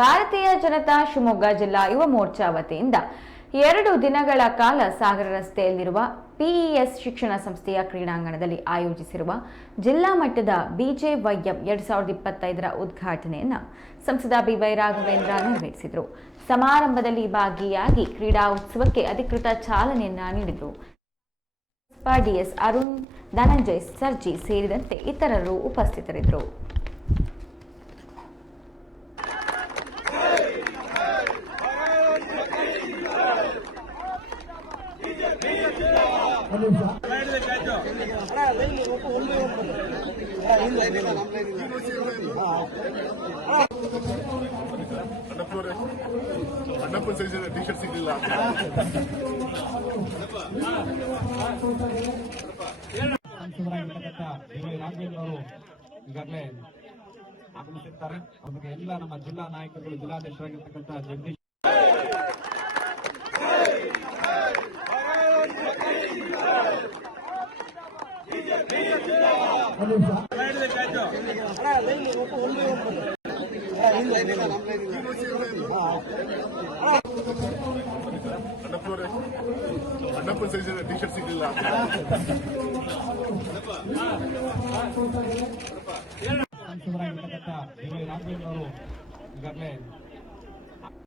ಭಾರತೀಯ ಜನತಾ ಶಿವಮೊಗ್ಗ ಜಿಲ್ಲಾ ಯುವ ಮೋರ್ಚಾ ವತಿಯಿಂದ 2 ದಿನಗಳ ಕಾಲ ಸಾಗರ ರಸ್ತೆಯಲ್ಲಿರುವ ಪಿಇಎಸ್ ಶಿಕ್ಷಣ ಸಂಸ್ಥೆಯ ಕ್ರೀಡಾಂಗಣದಲ್ಲಿ ಆಯೋಜಿಸಿರುವ ಜಿಲ್ಲಾ ಮಟ್ಟದ ಬಿಜೆವೈಎಂ 2025ರ ಉದ್ಘಾಟನೆಯನ್ನು ಸಂಸದ ಬಿವೈ ರಾಘವೇಂದ್ರ ನೆರವೇರಿಸಿದರು. ಸಮಾರಂಭದಲ್ಲಿ ಭಾಗಿಯಾಗಿ ಕ್ರೀಡಾ ಉತ್ಸವಕ್ಕೆ ಅಧಿಕೃತ ಚಾಲನೆಯನ್ನ ನೀಡಿದರು. ಡಿಎಸ್ ಅರುಣ್, ಧನಂಜಯ್ ಸರ್ಜಿ ಸೇರಿದಂತೆ ಇತರರು ಉಪಸ್ಥಿತರಿದ್ದರು. ಅಣ್ಣಪ್ಪನ ಸೈಜ್ ಟಿ ಶರ್ಟ್ ಸಿಗಲಿಲ್ಲ. ರಾಘವೇಂದ್ರ ಈಗಾಗಲೇ ಆಗಮಿಸಿರ್ತಾರೆ. ಅವರಿಗೆ ಎಲ್ಲ ನಮ್ಮ ಜಿಲ್ಲಾ ನಾಯಕರುಗಳು, ಜಿಲ್ಲಾಧ್ಯಕ್ಷರಾಗಿರ್ತಕ್ಕಂಥ ಜಗದೀಶ್ ಅಣ್ಣಪ್ಪನ ಸೈಜ್ ಟಿ ಶರ್ಟ್ ಸಿಗಲಿಲ್ಲ. ರಾಘವೇಂದ್ರ ಈಗಾಗಲೇ